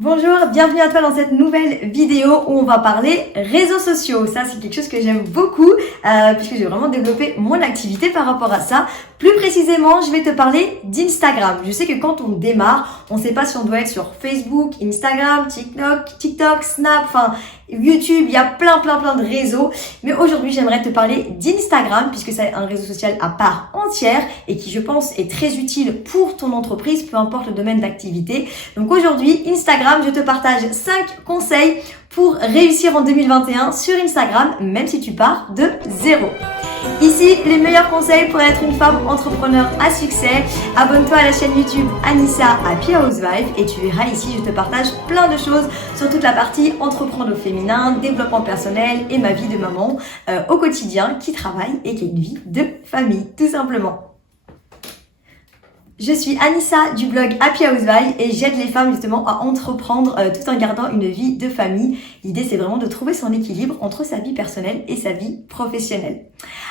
Bonjour, bienvenue à toi dans cette nouvelle vidéo où on va parler réseaux sociaux. Ça, c'est quelque chose que j'aime beaucoup puisque j'ai vraiment développé mon activité par rapport à ça. Plus précisément, je vais te parler d'Instagram. Je sais que quand on démarre, on ne sait pas si on doit être sur Facebook, Instagram, TikTok, Snap, enfin YouTube, il y a plein de réseaux. Mais aujourd'hui, j'aimerais te parler d'Instagram puisque c'est un réseau social à part entière et qui, je pense, est très utile pour ton entreprise, peu importe le domaine d'activité. Donc aujourd'hui, Instagram, je te partage 5 conseils pour réussir en 2021 sur Instagram, même si tu pars de zéro. Ici, les meilleurs conseils pour être une femme entrepreneur à succès. Abonne-toi à la chaîne YouTube Anissa Happy Housewife et tu verras ici, je te partage plein de choses sur toute la partie entreprendre au féminin, développement personnel et ma vie de maman au quotidien qui travaille et qui a une vie de famille, tout simplement. Je suis Anissa du blog Happy Housewife et j'aide les femmes justement à entreprendre tout en gardant une vie de famille. L'idée, c'est vraiment de trouver son équilibre entre sa vie personnelle et sa vie professionnelle.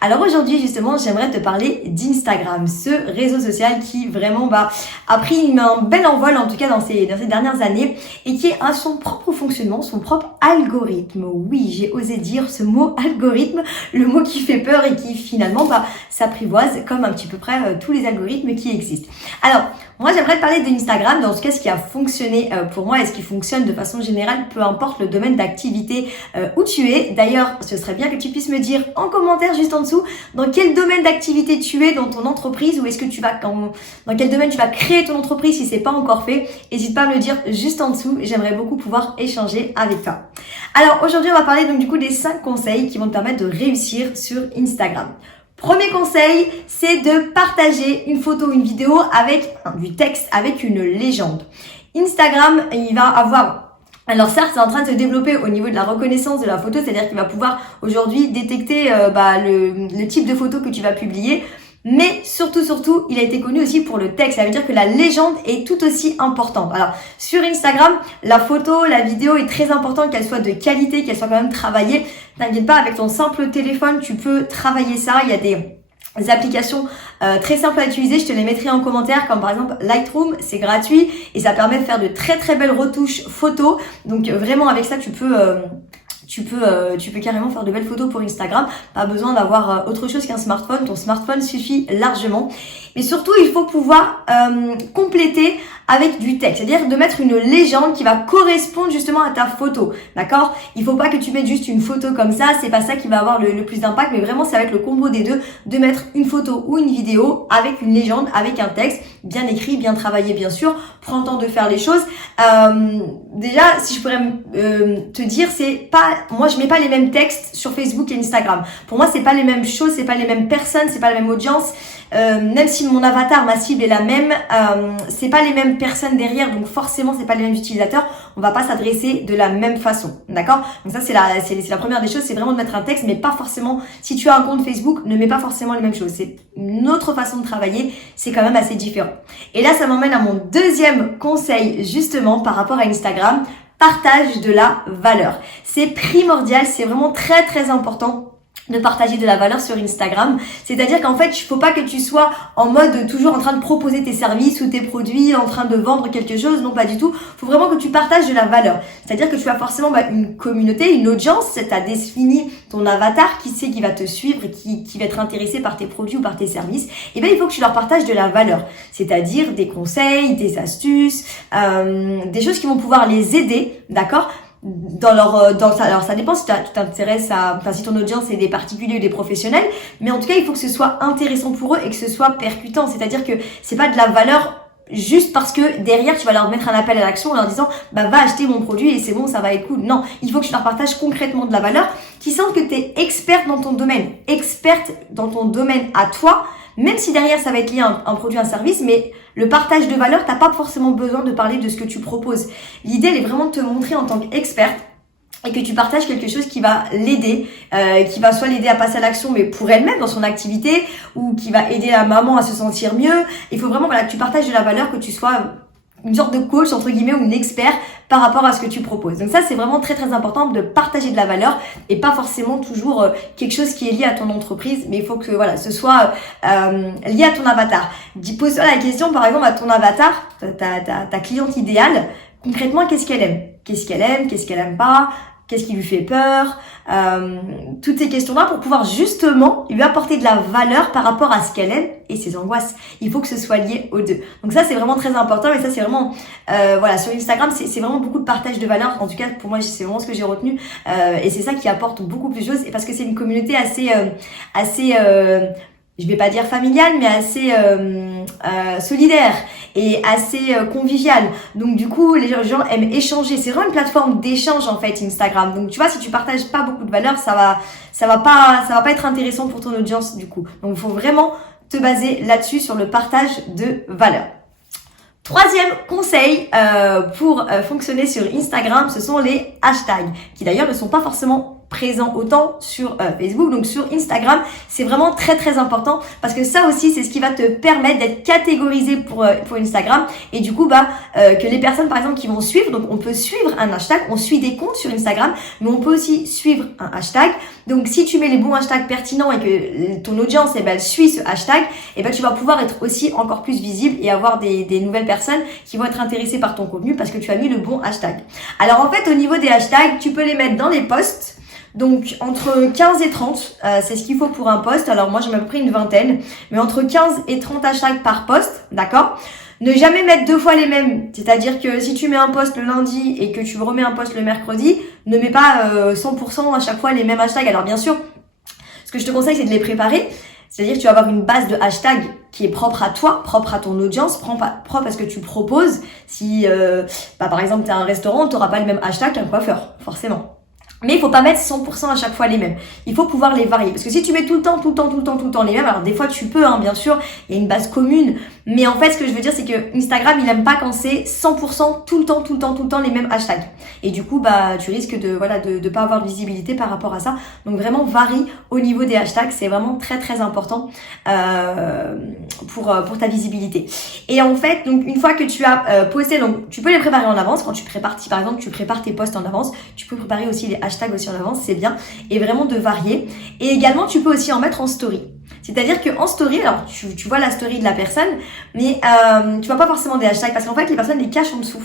Alors aujourd'hui, justement, j'aimerais te parler d'Instagram, ce réseau social qui vraiment a pris un bel envol, en tout cas dans ces dernières années, et qui a son propre fonctionnement, son propre algorithme. Oui, j'ai osé dire ce mot algorithme, le mot qui fait peur et qui finalement s'apprivoise comme un petit peu près tous les algorithmes qui existent. Alors, moi j'aimerais te parler d'Instagram, dans ce cas ce qui a fonctionné pour moi et ce qui fonctionne de façon générale, peu importe le domaine d'activité où tu es. D'ailleurs, ce serait bien que tu puisses me dire en commentaire juste en dessous dans quel domaine d'activité tu es dans ton entreprise ou est-ce que tu vas dans quel domaine tu vas créer ton entreprise si c'est pas encore fait. N'hésite pas à me le dire juste en dessous, j'aimerais beaucoup pouvoir échanger avec toi. Alors aujourd'hui on va parler donc du coup des 5 conseils qui vont te permettre de réussir sur Instagram. Premier conseil, c'est de partager une photo ou une vidéo avec du texte, avec une légende. Instagram, il va avoir... Alors certes, c'est en train de se développer au niveau de la reconnaissance de la photo, c'est-à-dire qu'il va pouvoir aujourd'hui détecter le type de photo que tu vas publier. Mais surtout, il a été connu aussi pour le texte. Ça veut dire que la légende est tout aussi importante. Alors, sur Instagram, la photo, la vidéo est très importante, qu'elle soit de qualité, qu'elle soit quand même travaillée. T'inquiète pas, avec ton simple téléphone, tu peux travailler ça. Il y a des applications très simples à utiliser, je te les mettrai en commentaire, comme par exemple Lightroom, c'est gratuit et ça permet de faire de très belles retouches photos. Donc vraiment avec ça, tu peux carrément faire de belles photos pour Instagram. Pas besoin d'avoir autre chose qu'un smartphone. Ton smartphone suffit largement. Mais surtout, il faut pouvoir compléter avec du texte. C'est-à-dire de mettre une légende qui va correspondre justement à ta photo. D'accord? Il faut pas que tu mettes juste une photo comme ça. C'est pas ça qui va avoir le plus d'impact. Mais vraiment, c'est avec le combo des deux. De mettre une photo ou une vidéo avec une légende, avec un texte. Bien écrit, bien travaillé, bien sûr. Prends le temps de faire les choses. Déjà, si je pourrais te dire, moi je mets pas les mêmes textes sur Facebook et Instagram. Pour moi, c'est pas les mêmes choses, c'est pas les mêmes personnes, c'est pas la même audience. Même si mon avatar, ma cible est la même, c'est pas les mêmes personnes derrière, donc forcément c'est pas les mêmes utilisateurs. On va pas s'adresser de la même façon, d'accord? Donc ça c'est la première des choses, c'est vraiment de mettre un texte, mais pas forcément. Si tu as un compte Facebook, ne mets pas forcément les mêmes choses. C'est une autre façon de travailler, c'est quand même assez différent. Et là, ça m'emmène à mon deuxième conseil justement par rapport à Instagram. Partage de la valeur. C'est primordial, c'est vraiment très important de partager de la valeur sur Instagram. C'est-à-dire qu'en fait, il faut pas que tu sois en mode toujours en train de proposer tes services ou tes produits, en train de vendre quelque chose. Non, pas du tout. Il faut vraiment que tu partages de la valeur. C'est-à-dire que tu as forcément une communauté, une audience. Tu as défini ton avatar, qui c'est qui va te suivre et qui va être intéressé par tes produits ou par tes services. Et bien, il faut que tu leur partages de la valeur. C'est-à-dire des conseils, des astuces, des choses qui vont pouvoir les aider, d'accord ? Alors ça dépend si tu t'intéresses si ton audience est des particuliers ou des professionnels, mais en tout cas il faut que ce soit intéressant pour eux et que ce soit percutant, c'est-à-dire que c'est pas de la valeur juste parce que derrière tu vas leur mettre un appel à l'action en leur disant va acheter mon produit et c'est bon, ça va être cool. Non, il faut que tu leur partages concrètement de la valeur, qui sentent que tu es experte dans ton domaine à toi, même si derrière ça va être lié à un produit, un service, mais le partage de valeur, t'as pas forcément besoin de parler de ce que tu proposes. L'idée, elle est vraiment de te montrer en tant qu'experte et que tu partages quelque chose qui va l'aider, qui va soit l'aider à passer à l'action, mais pour elle-même dans son activité, ou qui va aider la maman à se sentir mieux. Il faut vraiment que tu partages de la valeur, que tu sois une sorte de coach entre guillemets ou une expert par rapport à ce que tu proposes. Donc ça, c'est vraiment très important de partager de la valeur et pas forcément toujours quelque chose qui est lié à ton entreprise, mais il faut que ce soit lié à ton avatar. Pose-toi la question par exemple à ton avatar, ta cliente idéale. concrètement, qu'est-ce qu'elle aime? Qu'est-ce qu'elle aime pas? Qu'est-ce qui lui fait peur? Toutes ces questions-là pour pouvoir justement lui apporter de la valeur par rapport à ce qu'elle aime et ses angoisses. Il faut que ce soit lié aux deux. Donc ça, c'est vraiment très important. Et ça, c'est vraiment, voilà, sur Instagram, c'est vraiment beaucoup de partage de valeur. En tout cas, pour moi, c'est vraiment ce que j'ai retenu. Et c'est ça qui apporte beaucoup plus de choses. Et parce que c'est une communauté assez, je vais pas dire familiale, mais assez solidaire et assez conviviale. Donc du coup, les gens aiment échanger. C'est vraiment une plateforme d'échange en fait, Instagram. Donc tu vois, si tu partages pas beaucoup de valeur, ça va pas être intéressant pour ton audience du coup. Donc il faut vraiment te baser là-dessus sur le partage de valeur. Troisième conseil pour fonctionner sur Instagram, ce sont les hashtags, qui d'ailleurs ne sont pas forcément présents autant sur Facebook. Donc sur Instagram, c'est vraiment très très important parce que ça aussi, c'est ce qui va te permettre d'être catégorisé pour Instagram et du coup que les personnes par exemple qui vont suivre, donc on peut suivre un hashtag, on suit des comptes sur Instagram, mais on peut aussi suivre un hashtag. Donc si tu mets les bons hashtags pertinents et que ton audience elle suit ce hashtag, tu vas pouvoir être aussi encore plus visible et avoir des nouvelles personnes qui vont être intéressées par ton contenu parce que tu as mis le bon hashtag. Alors en fait, au niveau des hashtags, tu peux les mettre dans les posts. Donc entre 15 et 30, c'est ce qu'il faut pour un post. Alors moi j'en ai à peu près une vingtaine, mais entre 15 et 30 hashtags par post, d'accord? Ne jamais mettre deux fois les mêmes, c'est-à-dire que si tu mets un post le lundi et que tu remets un post le mercredi, ne mets pas 100% à chaque fois les mêmes hashtags. Alors bien sûr, ce que je te conseille c'est de les préparer, c'est-à-dire que tu vas avoir une base de hashtags qui est propre à toi, propre à ton audience, propre à ce que tu proposes. Si par exemple tu as un restaurant, tu n'auras pas le même hashtag qu'un coiffeur, forcément. Mais il faut pas mettre 100% à chaque fois les mêmes. Il faut pouvoir les varier. Parce que si tu mets tout le temps les mêmes, alors des fois tu peux, bien sûr, il y a une base commune. Mais en fait, ce que je veux dire, c'est que Instagram, il aime pas quand c'est 100% tout le temps les mêmes hashtags. Et du coup, tu risques de pas avoir de visibilité par rapport à ça. Donc vraiment, varie au niveau des hashtags. C'est vraiment très, très important, pour ta visibilité. Et en fait, donc, une fois que tu as posté, donc, tu peux les préparer en avance. Quand tu prépares, si par exemple, tu prépares tes posts en avance, tu peux préparer aussi les hashtags aussi en avance, c'est bien. Et vraiment de varier. Et également, tu peux aussi en mettre en story. C'est-à-dire que en story, alors tu vois la story de la personne, mais tu vois pas forcément des hashtags parce qu'en fait les personnes les cachent en dessous.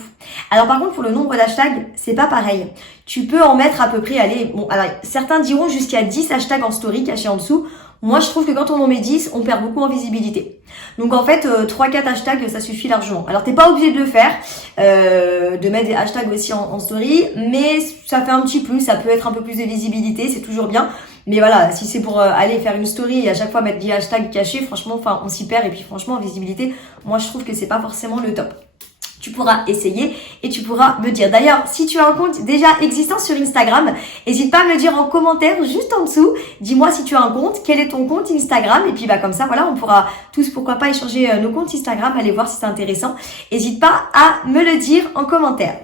Alors par contre pour le nombre d'hashtags, c'est pas pareil. Tu peux en mettre à peu près, alors certains diront jusqu'à 10 hashtags en story cachés en dessous. Moi je trouve que quand on en met 10, on perd beaucoup en visibilité. Donc en fait 3-4 hashtags ça suffit largement. Alors t'es pas obligé de le faire, de mettre des hashtags aussi en story, mais ça fait un petit plus, ça peut être un peu plus de visibilité, c'est toujours bien. Mais voilà, si c'est pour aller faire une story et à chaque fois mettre des hashtags cachés, franchement, on s'y perd. Et puis franchement, en visibilité, moi je trouve que c'est pas forcément le top. Tu pourras essayer et tu pourras me dire. D'ailleurs, si tu as un compte déjà existant sur Instagram, n'hésite pas à me le dire en commentaire juste en dessous. Dis-moi si tu as un compte, quel est ton compte Instagram. Et puis comme ça, voilà, on pourra tous, pourquoi pas, échanger nos comptes Instagram, aller voir si c'est intéressant. N'hésite pas à me le dire en commentaire.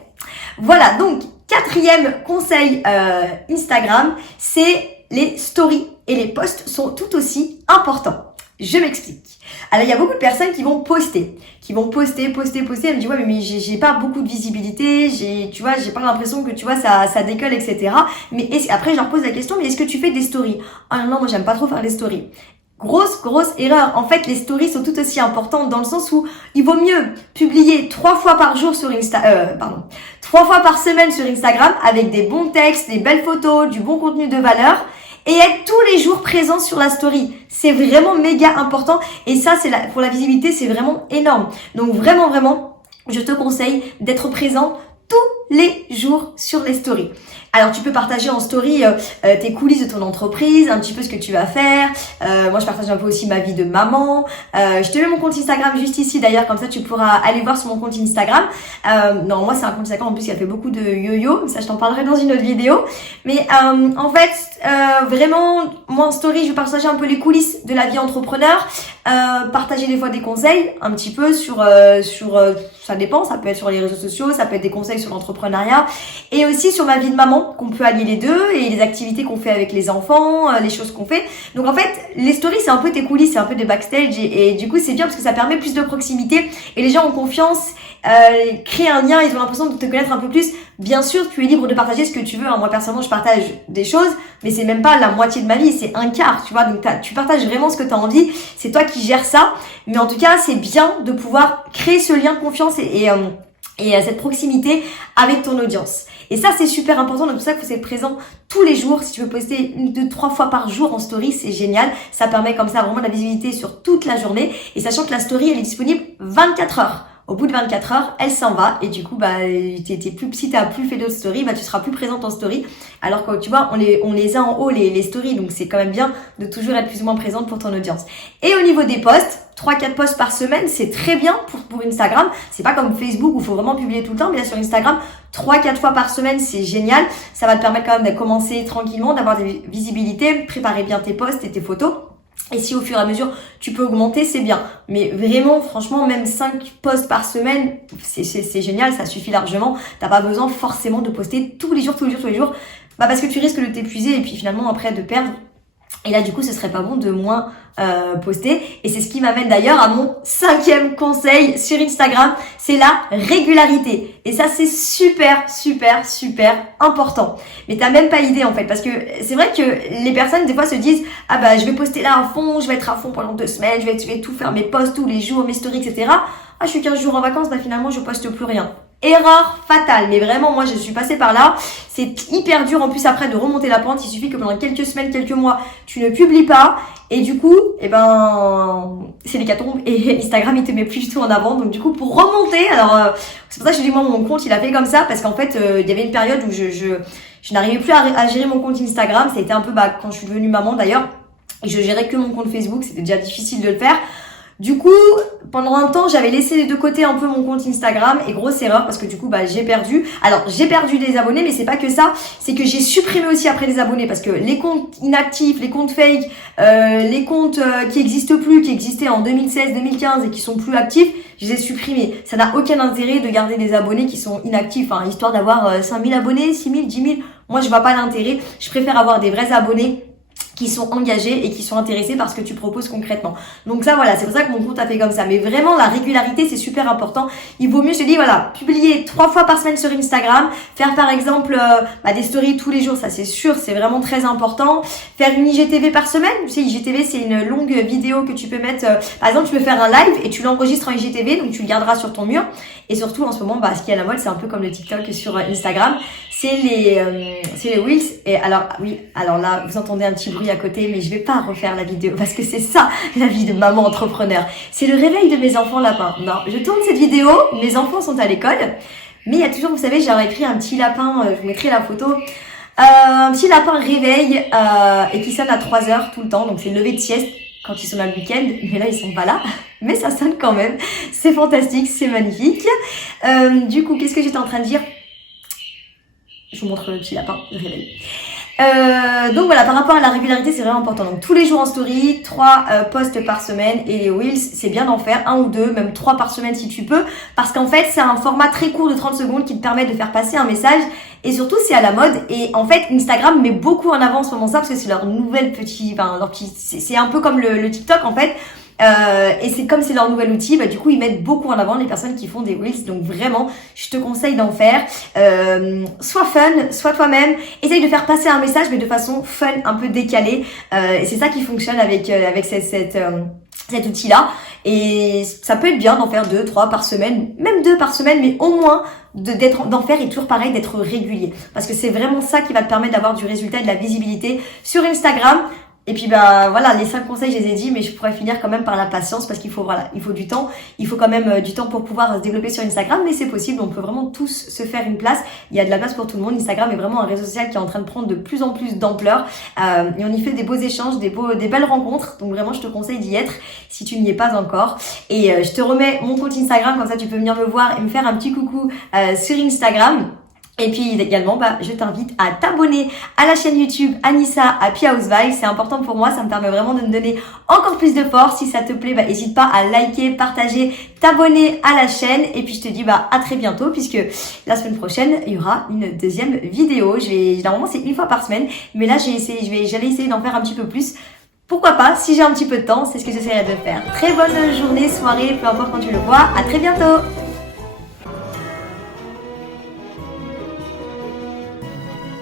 Voilà, donc, quatrième conseil Instagram, c'est les stories et les posts sont tout aussi importants. Je m'explique. Alors, il y a beaucoup de personnes qui vont poster. Elle me dit, ouais, mais j'ai pas beaucoup de visibilité, j'ai pas l'impression que, ça décolle, etc. Mais après, je leur pose la question, mais est-ce que tu fais des stories? Ah non, moi, j'aime pas trop faire les stories. Grosse erreur. En fait, les stories sont tout aussi importantes dans le sens où il vaut mieux publier 3 fois par jour sur 3 fois par semaine sur Instagram avec des bons textes, des belles photos, du bon contenu de valeur et être tous les jours présent sur la story. C'est vraiment méga important et ça, pour la visibilité, c'est vraiment énorme. Donc vraiment, je te conseille d'être présent tous les jours sur les stories. Alors, tu peux partager en story tes coulisses de ton entreprise, un petit peu ce que tu vas faire. Moi, je partage un peu aussi ma vie de maman. Je te mets mon compte Instagram juste ici, d'ailleurs, comme ça, tu pourras aller voir sur mon compte Instagram. Non, moi, c'est un compte Instagram, en plus, qui a fait beaucoup de yo-yo. Ça, je t'en parlerai dans une autre vidéo. Mais en fait, vraiment, moi, en story, je vais partager un peu les coulisses de la vie entrepreneur. Partager des fois des conseils, un petit peu sur ça dépend, ça peut être sur les réseaux sociaux, ça peut être des conseils sur l'entrepreneuriat et aussi sur ma vie de maman, qu'on peut allier les deux et les activités qu'on fait avec les enfants, les choses qu'on fait. Donc en fait, les stories, c'est un peu tes coulisses, c'est un peu des backstage et du coup, c'est bien parce que ça permet plus de proximité et les gens ont confiance, créent un lien, ils ont l'impression de te connaître un peu plus. Bien sûr, tu es libre de partager ce que tu veux. Moi, personnellement, je partage des choses, mais c'est même pas la moitié de ma vie, c'est un quart, tu vois. Donc, tu partages vraiment ce que tu as envie. C'est toi qui gères ça. Mais en tout cas, c'est bien de pouvoir créer ce lien de confiance et et cette proximité avec ton audience. Et ça, c'est super important. Donc, c'est pour ça qu'il faut être présent tous les jours. Si tu veux poster 1, 2, 3 fois par jour en story, c'est génial. Ça permet comme ça vraiment de la visibilité sur toute la journée. Et sachant que la story, elle est disponible 24 heures. Au bout de 24 heures, elle s'en va. Et du coup, si t'as plus fait d'autres stories, tu seras plus présente en story. Alors que tu vois, on les a en haut, les stories. Donc, c'est quand même bien de toujours être plus ou moins présente pour ton audience. Et au niveau des posts, 3-4 posts par semaine, c'est très bien pour Instagram. C'est pas comme Facebook où il faut vraiment publier tout le temps, mais là sur Instagram, 3-4 fois par semaine, c'est génial. Ça va te permettre quand même de commencer tranquillement, d'avoir des visibilités, préparer bien tes posts et tes photos. Et si au fur et à mesure, tu peux augmenter, c'est bien. Mais vraiment, franchement, même 5 posts par semaine, c'est génial, ça suffit largement. T'as pas besoin forcément de poster tous les jours, parce que tu risques de t'épuiser et puis finalement après de perdre. Et là, du coup, ce serait pas bon de moins poster. Et c'est ce qui m'amène d'ailleurs à mon 5e conseil sur Instagram, c'est la régularité. Et ça, c'est super, super, super important. Mais t'as même pas idée en fait, parce que c'est vrai que les personnes des fois se disent je vais poster là à fond, je vais être à fond pendant 2 semaines, je vais tout faire, mes posts tous les jours, mes stories, etc. Je suis 15 jours en vacances, finalement je poste plus rien. Erreur fatale, mais vraiment moi je suis passée par là, c'est hyper dur en plus après de remonter la pente, il suffit que pendant quelques semaines, quelques mois, tu ne publies pas et du coup, c'est l'hécatombe et Instagram il te met plus du tout en avant, donc du coup pour remonter, c'est pour ça que je dis moi mon compte il a fait comme ça parce qu'en fait il y avait une période où je n'arrivais plus à gérer mon compte Instagram, ça a été un peu quand je suis devenue maman d'ailleurs et je gérais que mon compte Facebook, c'était déjà difficile de le faire. Du coup, pendant un temps, j'avais laissé de côté un peu mon compte Instagram et grosse erreur parce que du coup, j'ai perdu. Alors, j'ai perdu des abonnés, mais c'est pas que ça. C'est que j'ai supprimé aussi après des abonnés parce que les comptes inactifs, les comptes fake, les comptes qui existent plus, qui existaient en 2016, 2015 et qui sont plus actifs, je les ai supprimés. Ça n'a aucun intérêt de garder des abonnés qui sont inactifs, histoire d'avoir 5000 abonnés, 6000, 10 000. Moi, je vois pas l'intérêt. Je préfère avoir des vrais abonnés qui sont engagés et qui sont intéressés par ce que tu proposes concrètement. Donc ça voilà, c'est pour ça que mon compte a fait comme ça. Mais vraiment la régularité c'est super important. Il vaut mieux, je te dis publier 3 fois par semaine sur Instagram, faire par exemple des stories tous les jours, ça c'est sûr, c'est vraiment très important. Faire une IGTV par semaine, tu sais IGTV c'est une longue vidéo que tu peux mettre, par exemple tu peux faire un live et tu l'enregistres en IGTV, donc tu le garderas sur ton mur. Et surtout en ce moment, ce qui est à la mode, c'est un peu comme le TikTok sur Instagram, c'est les Reels. Et alors là vous entendez un petit bruit à côté, mais je vais pas refaire la vidéo parce que c'est ça la vie de maman entrepreneur. C'est le réveil de mes enfants lapins. Non, je tourne cette vidéo, mes enfants sont à l'école, mais il y a toujours, vous savez, j'ai écrit un petit lapin, je vous mettrai la photo, un petit lapin réveil et qui sonne à 3 heures tout le temps, donc c'est le lever de sieste quand ils sont là le week-end, mais là ils sont pas là, mais ça sonne quand même, c'est fantastique, c'est magnifique. Du coup, qu'est-ce que j'étais en train de dire? Je vous montre le petit lapin, le réveil. Donc voilà, par rapport à la régularité, c'est vraiment important. Donc tous les jours en story, 3 posts par semaine et les Reels, c'est bien d'en faire 1 ou 2, même 3 par semaine si tu peux, parce qu'en fait, c'est un format très court de 30 secondes qui te permet de faire passer un message et surtout c'est à la mode et en fait Instagram met beaucoup en avant en ce moment ça parce que c'est leur nouvelle c'est un peu comme le TikTok en fait. Et c'est comme c'est leur nouvel outil, du coup ils mettent beaucoup en avant les personnes qui font des Reels, donc vraiment je te conseille d'en faire. Sois fun, sois toi-même, essaye de faire passer un message mais de façon fun, un peu décalée, et c'est ça qui fonctionne avec cet outil-là. Et ça peut être bien d'en faire 2, 3 par semaine, même 2 par semaine, mais au moins d'en faire et toujours pareil d'être régulier, parce que c'est vraiment ça qui va te permettre d'avoir du résultat et de la visibilité sur Instagram. Et puis voilà, les 5 conseils je les ai dit, mais je pourrais finir quand même par la patience parce qu'il faut du temps, il faut quand même du temps pour pouvoir se développer sur Instagram, mais c'est possible, on peut vraiment tous se faire une place, il y a de la place pour tout le monde. Instagram est vraiment un réseau social qui est en train de prendre de plus en plus d'ampleur, et on y fait des beaux échanges, des belles rencontres, donc vraiment je te conseille d'y être si tu n'y es pas encore. Et je te remets mon compte Instagram, comme ça tu peux venir me voir et me faire un petit coucou sur Instagram. Et puis également, je t'invite à t'abonner à la chaîne YouTube Anissa Happy House Vibes. C'est important pour moi, ça me permet vraiment de me donner encore plus de force. Si ça te plaît, n'hésite pas à liker, partager, t'abonner à la chaîne. Et puis je te dis à très bientôt, puisque la semaine prochaine, il y aura une deuxième vidéo. Normalement c'est 1 fois par semaine, mais là j'allais essayer d'en faire un petit peu plus. Pourquoi pas, si j'ai un petit peu de temps, c'est ce que j'essaierai de faire. Très bonne journée, soirée, peu importe quand tu le vois. À très bientôt.